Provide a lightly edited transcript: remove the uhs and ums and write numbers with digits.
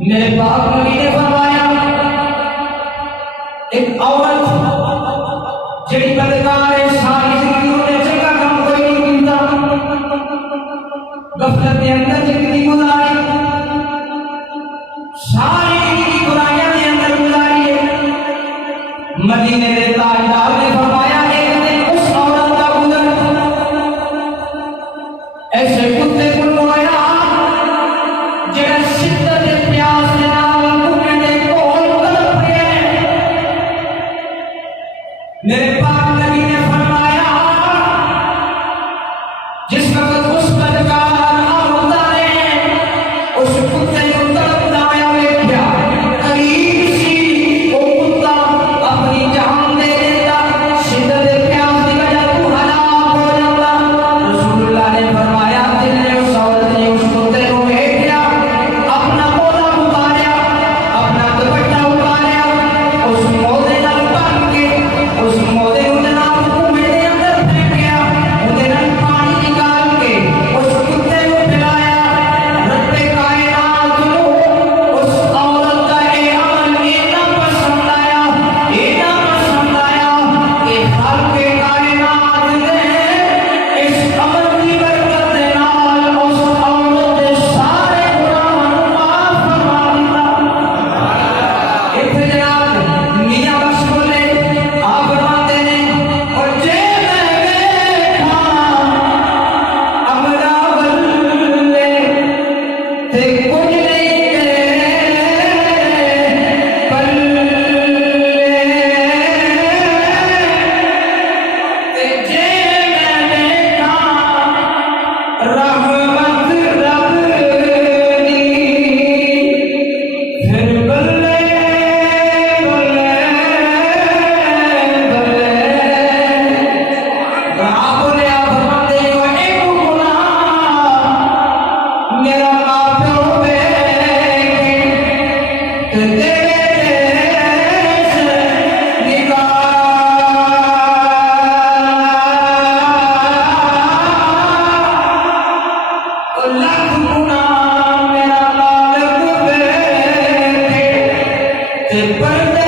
मेरे पाक नबी ने फरमाया एक औरत जेड़ी बदकार है सारी जिंदगी ने चंगा काम कोई नहीं कीता गफलत के अंदर जिंदगी गुजारी सारी जिंदगी बुराइयां के अंदर गुजारी है। मदीने के ताजदार ने फरमाया एक दिन उस औरत का गुजर ऐसे कुत्ते को आया जेड़ा शिद्दत प्यास के नाल मुंह दे कोल तड़प गया। मेरे पाक नबी ने फरमाया जिस वक्त उस बदकार औरत ने उस कुत्ते को तड़पता हुआ देखा करीब सी वो कुत्ता अपनी जान दे देता शिद्दत प्यास की वजह तू हलाक हो जाता। रसूलुल्लाह ने फरमाया जिन्हें उस औरत ने उस कुत्ते को देखा अपना मोजा उतारा अपना दुपट्टा उतारा उस मोजे नाल बांध के उस मोजे को जनाब कुएं के अंदर फेंका उसके नाल पानी निकाल के उस कुत्ते को पिलाया। रब्बे कायनात को उस औरत का ये अमल इतना पसंद आया कि हर के कायनात ने इस अमल की बरकत के नाल उस औरत के सारे गुनाहों को माफ फरमा दिता। इत्थे जनाब मियां बख्श बोले आप फरमाते हैं और जे मैं देखा अमरा बल्ले ते कुछ नहीं पल्ले ते जे मैं देखा रहमत रब दी फिर बल्ले बल्ले बल्ले आप बोले आप फरमाते हो एक गुनाह मेरा माँ प्यो बेके ते तेरे से निकाल लाख गुनाह मेरा मालिक बेके ते पर्दे